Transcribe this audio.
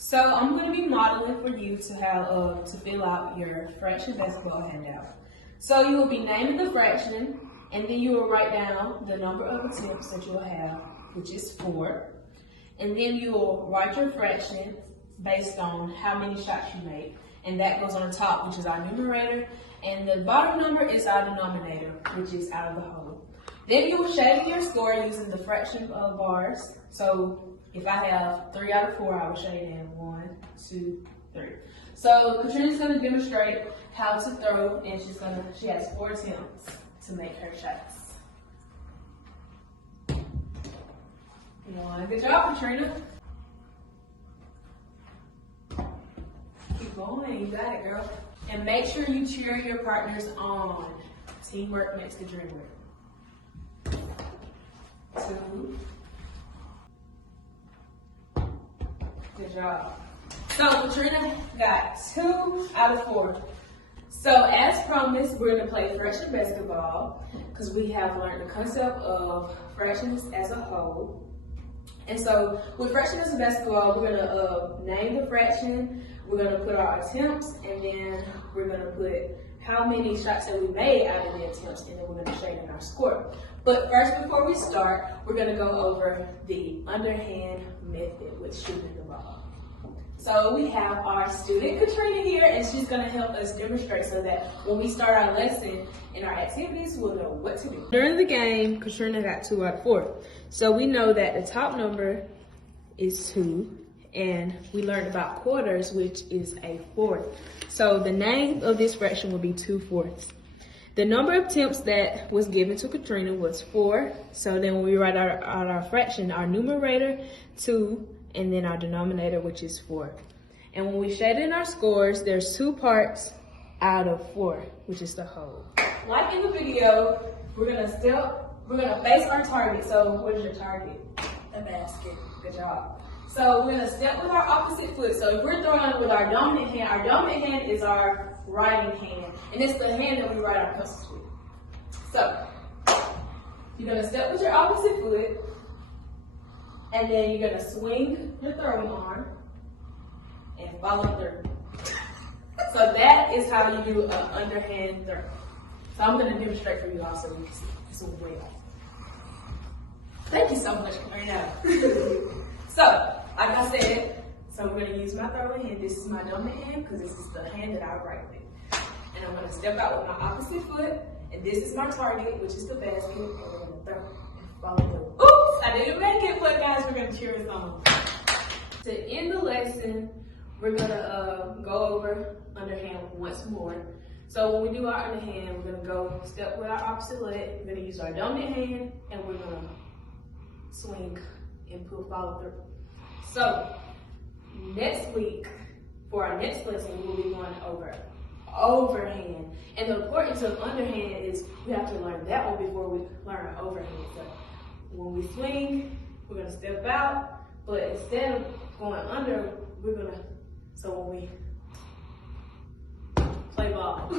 So I'm going to be modeling for you to have to fill out your fraction basketball handout. So you will be naming the fraction, and then you will write down the number of attempts that you will have, which is 4. And then you will write your fraction based on how many shots you make, and that goes on top, which is our numerator, and the bottom number is our denominator, which is out of the whole. Then you will shade your score using the fraction bars. So if I have 3 out of 4, I will shade in 1, 2, 3. So Katrina's going to demonstrate how to throw, and she has 4 attempts to make her shots. 1, good job, Katrina. Keep going, you got it, girl. And make sure you cheer your partners on. Teamwork makes the dream work. 2. Good job. So Katrina got 2 out of 4. So as promised, we're going to play fraction basketball because we have learned the concept of fractions as a whole. And so with fraction as a basketball, we're going to name the fraction, we're going to put our attempts, and then we're going to put how many shots that we made out of the attempts, and then we're going to shade in our score. But first, before we start, we're going to go over the underhand method with shooting the ball. So we have our student Katrina here, and she's going to help us demonstrate so that when we start our lesson and our activities, we'll know what to do. During the game, Katrina got 2 out of 4. So we know that the top number is 2, and we learned about quarters, which is a fourth. So the name of this fraction will be 2/4. The number of attempts that was given to Katrina was 4. So then when we write out our fraction, our numerator 2, and then our denominator, which is 4. And when we shade in our scores, there's 2 parts out of 4, which is the whole. Like in the video, we're gonna face our target. So what is your target? A basket. Good job. So we're gonna step with our opposite foot. So if we're throwing with our dominant hand is our writing hand, and it's the hand that we write our pencils with. So you're gonna step with your opposite foot, and then you're gonna swing your throwing arm and follow through. So that is how you do an underhand throw. So I'm gonna demonstrate for you all so you can see. It's a way off. Thank you so much, Karina. So, like I said, so we're gonna use my throwing hand. This is my dominant hand because this is the hand that I write with. And I'm gonna step out with my opposite foot, and this is my target, which is the basket, and we're gonna throw and follow through. Oops, I didn't make it, but guys, we're gonna cheer us on. To end the lesson, we're gonna go over underhand once more. So when we do our underhand, we're gonna go step with our opposite leg. We're gonna use our dominant hand, and we're gonna swing and follow through. So next week, for our next lesson, we'll be going over overhand. And the importance of underhand is we have to learn that one before we learn our overhand. So when we swing, we're gonna step out, but instead of going under, we're gonna, so when we play ball.